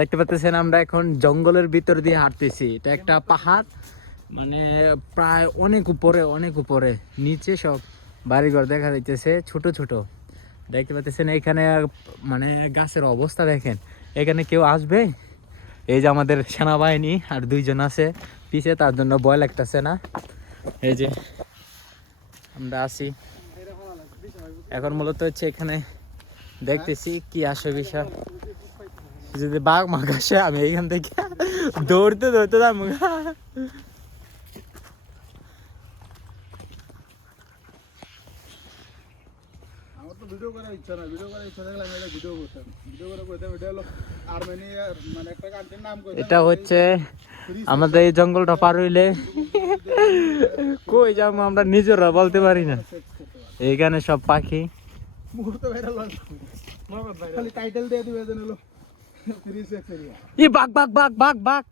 দেখতে পাচ্ছেন আমরা এখন জঙ্গলের ভিতর দিয়ে হাঁটতেছি। এটা একটা পাহাড়, মানে প্রায় অনেক উপরে নিচে সব বাড়িঘর দেখা যাইতেছে ছোট ছোট। দেখতে পাচ্ছেন এখানে মানে গাছের অবস্থা দেখেন। এখানে কেউ আসবে? এই যে আমাদের সেনাবাহিনী আর 2 জন আছে পিছে, তার জন্য ভয় লাগতেছে না। এই যে আমরা আছি এখন, মূলত হচ্ছে এখানে দেখতেছি কি আসে বিষয়। যদি বাঘ মাঘ আসে আমি এইখান থেকে দৌড়তে যাবো। ভিডিও করার ইচ্ছা না, ভিডিও করার ইচ্ছা থাকলে আমি এটা ভিডিও করতাম। ভিডিও করে কইতাম এটা হলো আর্মেনিয়ার মানে একটা কান্ট্রির নাম কইতাম। এটা হচ্ছে আমাদের এই জঙ্গলটা পার হইলে কই যাবো আমরা নিজেরা বলতে পারি না। এইখানে সব পাখি মুহূর্তে ভাইরাল হয়, খালি টাইটেল দিয়ে দিবে যেন হলো ফ্রি সেক্স এরিয়া। ই বাঘ বাঘ বাঘ বাঘ বাঘ।